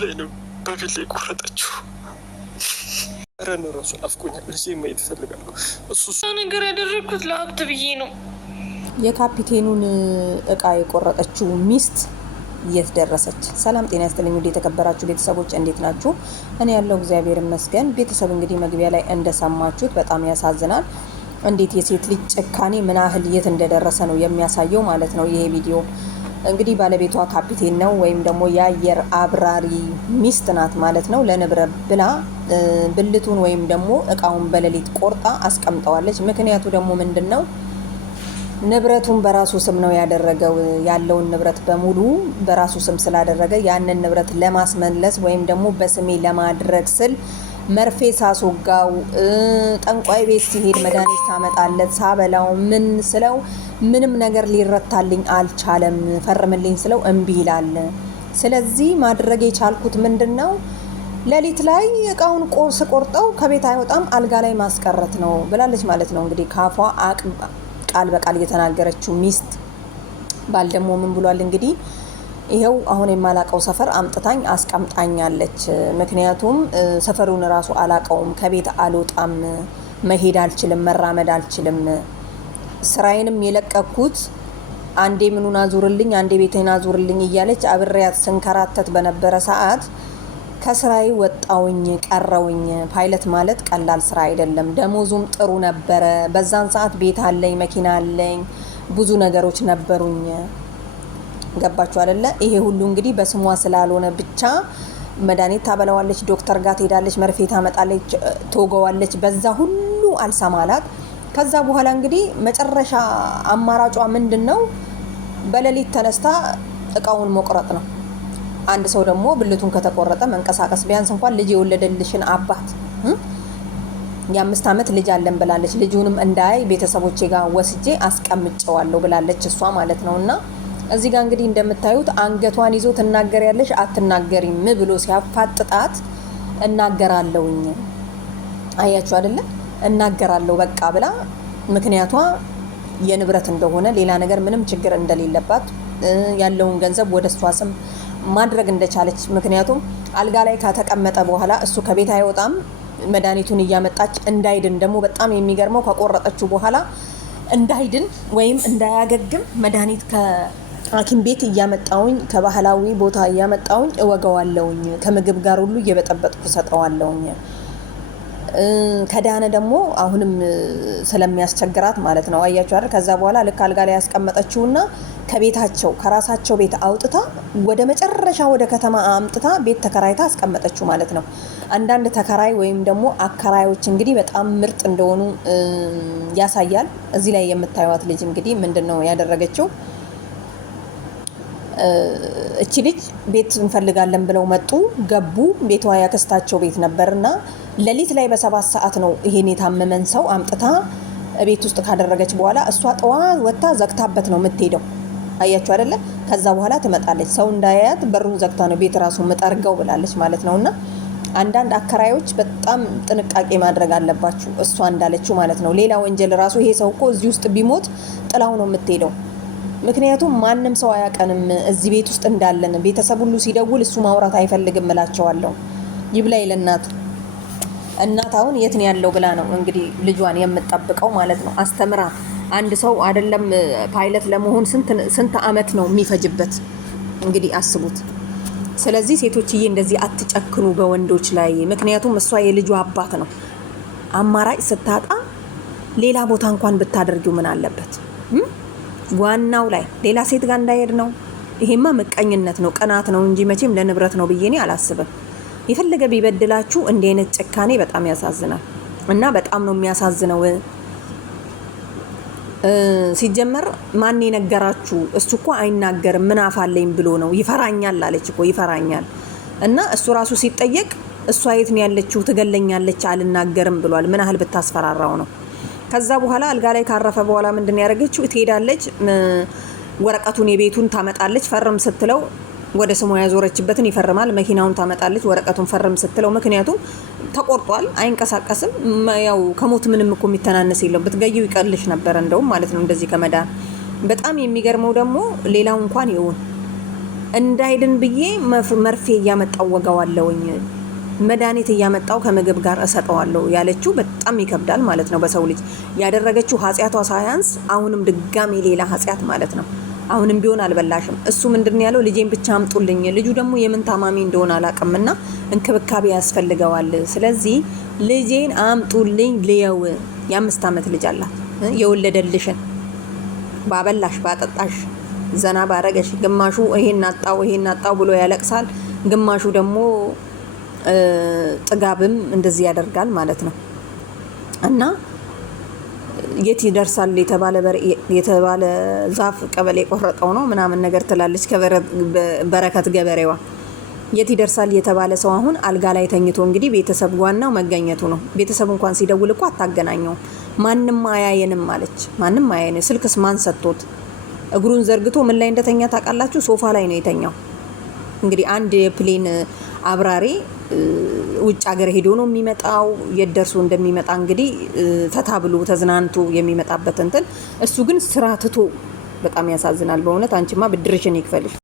ላይ ነው በፊት ላይ ቆረጠችው። ረን ራሱ አፍቆኛል። እሺ ማየት እፈልጋለሁ። እሱ ነገር ያደረኩት ለሀብት ብዬ ነው። የካፒቴኑን እቃ የቆረጠችው ሚስት የት ደረሰች? ሰላም ጤና ይስጥልኝ ውድ የተከበራችሁ ቤተሰቦች እንዴት ናችሁ? እኔ ያለው እግዚአብሔር ይመስገን። ቤተሰብ እንግዲህ መግቢያ ላይ እንደሰማችሁት በጣም ያሳዝናል። እንዴት የሴት ልጅ ጭካኔ ምን ያህል የት እንደደረሰ ነው የሚያሳየው ማለት ነው ይሄ ቪዲዮ። እንግዲህ ባለቤቷ ካፒቴን ነው ወይም ደግሞ የአየር አብራሪ ሚስት ናት ማለት ነው። ለንብረት ብላ ብልቱን ወይም ደግሞ እቃውን በሌሊት ቆርጣ አስቀምጠዋለች። ምክንያቱ ደግሞ ምንድነው? ንብረቱን በራሱ ስም ነው ያደረገው። ያለውን ንብረት በሙሉ በራሱ ስም ስላደረገ ያንን ንብረት ለማስመለስ ወይም ደግሞ በስሜ ለማድረግ ስል መርፌ ሳስወጋው፣ ጠንቋይ ቤት ሲሄድ መድኃኒት ሳመጣለት፣ ሳበላው ምን ስለው ምንም ነገር ሊረታልኝ አልቻለም። ፈርምልኝ ስለው እምቢ ይላል። ስለዚህ ማድረግ የቻልኩት ምንድነው? ሌሊት ላይ እቃውን ቆርጠው ከቤት አይወጣም አልጋ ላይ ማስቀረት ነው ብላለች ማለት ነው። እንግዲህ ካፏ ቃል በቃል እየተናገረችው ሚስት። ባል ደግሞ ምን ብሏል? እንግዲህ ይሄው አሁን የማላቀው ሰፈር አምጥታኝ አስቀምጣኛለች። ምክንያቱም ሰፈሩን ራሱ አላቀውም፣ ከቤት አልወጣም፣ መሄድ አልችልም፣ መራመድ አልችልም። ስራዬንም የለቀኩት አንዴ ምኑን አዙርልኝ አንዴ ቤቴን አዙርልኝ እያለች አብሬያት ስንከራተት በነበረ ሰዓት ከስራዬ ወጣውኝ ቀረውኝ። ፓይለት ማለት ቀላል ስራ አይደለም። ደሞዙም ጥሩ ነበረ። በዛን ሰዓት ቤት አለኝ፣ መኪና አለኝ፣ ብዙ ነገሮች ነበሩኝ። ገባችሁ አይደለ? ይሄ ሁሉ እንግዲህ በስሟ ስላልሆነ ብቻ መድኃኒት ታበላዋለች፣ ዶክተር ጋር ትሄዳለች፣ መርፌ ታመጣለች፣ ትወገዋለች። በዛ ሁሉ አልሰማላት። ከዛ በኋላ እንግዲህ መጨረሻ አማራጯ ምንድነው? በሌሊት ተነስታ እቃውን መቁረጥ ነው። አንድ ሰው ደግሞ ብልቱን ከተቆረጠ መንቀሳቀስ ቢያንስ እንኳን ልጅ የወለደልሽን አባት የ5 ዓመት ልጅ አለን ብላለች። ልጁንም እንዳይ ቤተሰቦቼ ጋር ወስጄ አስቀምጨዋለሁ ብላለች እሷ ማለት ነውና እዚህ ጋር እንግዲህ እንደምታዩት አንገቷን ይዞ ትናገሪያለሽ አትናገሪም ብሎ ሲያፋጥጣት እናገራለሁኝ። አያችሁ አይደለ? እናገራለሁ በቃ ብላ ምክንያቷ የንብረት እንደሆነ ሌላ ነገር ምንም ችግር እንደሌለባት ያለውን ገንዘብ ወደ እሷ ስም ማድረግ እንደቻለች። ምክንያቱም አልጋ ላይ ከተቀመጠ በኋላ እሱ ከቤት አይወጣም፣ መድኃኒቱን እያመጣች እንዳይድን ደግሞ በጣም የሚገርመው ከቆረጠችው በኋላ እንዳይድን ወይም እንዳያገግም መድኃኒት ከሐኪም ቤት እያመጣውኝ ከባህላዊ ቦታ እያመጣውኝ እወገዋለሁኝ፣ ከምግብ ጋር ሁሉ እየበጠበጥኩ ሰጠዋለሁኝ። ከዳነ ደግሞ አሁንም ስለሚያስቸግራት ማለት ነው። አያችሁ አይደል? ከዛ በኋላ ልክ አልጋ ላይ ያስቀመጠችውና ከቤታቸው ከራሳቸው ቤት አውጥታ ወደ መጨረሻ ወደ ከተማ አምጥታ ቤት ተከራይታ አስቀመጠችው ማለት ነው። አንዳንድ ተከራይ ወይም ደግሞ አከራዮች እንግዲህ በጣም ምርጥ እንደሆኑ ያሳያል። እዚህ ላይ የምታዩት ልጅ እንግዲህ ምንድነው ያደረገችው? እቺ ልጅ ቤት እንፈልጋለን ብለው መጡ፣ ገቡ። ቤቷ ያከስታቸው ቤት ነበርና ሌሊት ላይ በ7 ሰዓት ነው ይሄን የታመመን ሰው አምጥታ ቤት ውስጥ ካደረገች በኋላ እሷ ጠዋት ወጣ ዘግታበት ነው የምትሄደው። አያችሁ አይደለ? ከዛ በኋላ ትመጣለች። ሰው እንዳያያት በሩን ዘግታ ነው ቤት ራሱ መጠርገው ብላለች ማለት ነውና አንዳንድ አከራዮች በጣም ጥንቃቄ ማድረግ አለባችሁ፣ እሷ እንዳለችው ማለት ነው። ሌላ ወንጀል ራሱ ይሄ ሰው እኮ እዚህ ውስጥ ቢሞት ጥላው ነው የምትሄደው። ምክንያቱም ማንም ሰው አያቀንም እዚህ ቤት ውስጥ እንዳለን። ቤተሰብ ሁሉ ሲደውል እሱ ማውራት አይፈልግም እላቸዋለሁ። ይብላይ ለእናት እናት አሁን የት ነው ያለው ብላ ነው እንግዲህ ልጇን የምትጠብቀው ማለት ነው። አስተምራ አንድ ሰው አይደለም ፓይለት ለመሆን ስንት አመት ነው የሚፈጅበት እንግዲህ አስቡት። ስለዚህ ሴቶችዬ እንደዚህ አትጨክኑ በወንዶች ላይ። ምክንያቱም እሷ የልጇ አባት ነው። አማራጭ ስታጣ ሌላ ቦታ እንኳን ብታደርጊው ምን አለበት? ዋናው ላይ ሌላ ሴት ጋር እንዳይሄድ ነው። ይሄማ ምቀኝነት ነው፣ ቅናት ነው እንጂ መቼም ለንብረት ነው ብዬ እኔ አላስብም። የፈለገ ቢበድላችሁ እንዲህ አይነት ጭካኔ በጣም ያሳዝናል እና በጣም ነው የሚያሳዝነው። ሲጀመር ማን የነገራችሁ? እሱ እኮ አይናገርም ምን አፋለኝ ብሎ ነው። ይፈራኛል አለች እኮ ይፈራኛል። እና እሱ ራሱ ሲጠየቅ እሷ የት ነው ያለችው? ትገለኛለች አልናገርም ብሏል። ምን ያህል ብታስፈራራው ነው? ከዛ በኋላ አልጋ ላይ ካረፈ በኋላ ምንድነው ያደረገችው? ትሄዳለች፣ ወረቀቱን የቤቱን ታመጣለች። ፈርም ስትለው ወደ ስሙ ያዞረችበትን ይፈርማል። መኪናውን ታመጣለች፣ ወረቀቱን ፈርም ስትለው ምክንያቱም ተቆርጧል፣ አይንቀሳቀስም። ያው ከሞት ምንም እኮ የሚተናነስ የለው። ብትገይው ይቀልሽ ነበር እንደውም ማለት ነው እንደዚህ ከመዳን። በጣም የሚገርመው ደግሞ ሌላው እንኳን ይሁን እንዳይድን ብዬ መርፌ እያመጣው ወጋዋለሁኝ፣ መድኃኒት እያመጣው ከምግብ ጋር እሰጠዋለሁ ያለችው በጣም ይከብዳል ማለት ነው። በሰው ልጅ ያደረገችው ኃጢአቷ ሳያንስ አሁንም ድጋሚ ሌላ ኃጢአት ማለት ነው። አሁንም ቢሆን አልበላሽም። እሱ ምንድን ያለው ልጄን ብቻ አምጡልኝ። ልጁ ደግሞ የምን ታማሚ እንደሆነ አላውቅምና እንክብካቤ ያስፈልገዋል። ስለዚህ ልጄን አምጡልኝ ልየው። የ5 ዓመት ልጅ አላት። የወለደልሽን ባበላሽ ባጠጣሽ ዘና ባረገሽ፣ ግማሹ ይሄን አጣው ብሎ ያለቅሳል፣ ግማሹ ደግሞ ጥጋብም እንደዚህ ያደርጋል ማለት ነው። እና የት ይደርሳል የተባለ ዛፍ ቀበሌ ቆረጠው ነው ምናምን ነገር ትላለች በረከት ገበሬዋ። የት ይደርሳል የተባለ ሰው አሁን አልጋ ላይ ተኝቶ እንግዲህ ቤተሰብ ዋናው መገኘቱ ነው። ቤተሰብ እንኳን ሲደውል እኮ አታገናኘው። ማንም አያየንም አለች። ማንም አያየንም። ስልክስ ማን ሰጥቶት? እግሩን ዘርግቶ ምን ላይ እንደተኛ ታውቃላችሁ? ሶፋ ላይ ነው የተኛው። እንግዲህ አንድ የፕሌን አብራሪ ውጭ ሀገር ሄዶ ነው የሚመጣው። የት ደርሶ እንደሚመጣ እንግዲህ ፈታ ብሎ ተዝናንቶ የሚመጣበት እንትን፣ እሱ ግን ስራ ትቶ በጣም ያሳዝናል በእውነት። አንቺማ ብድርሽን ይክፈልሽ።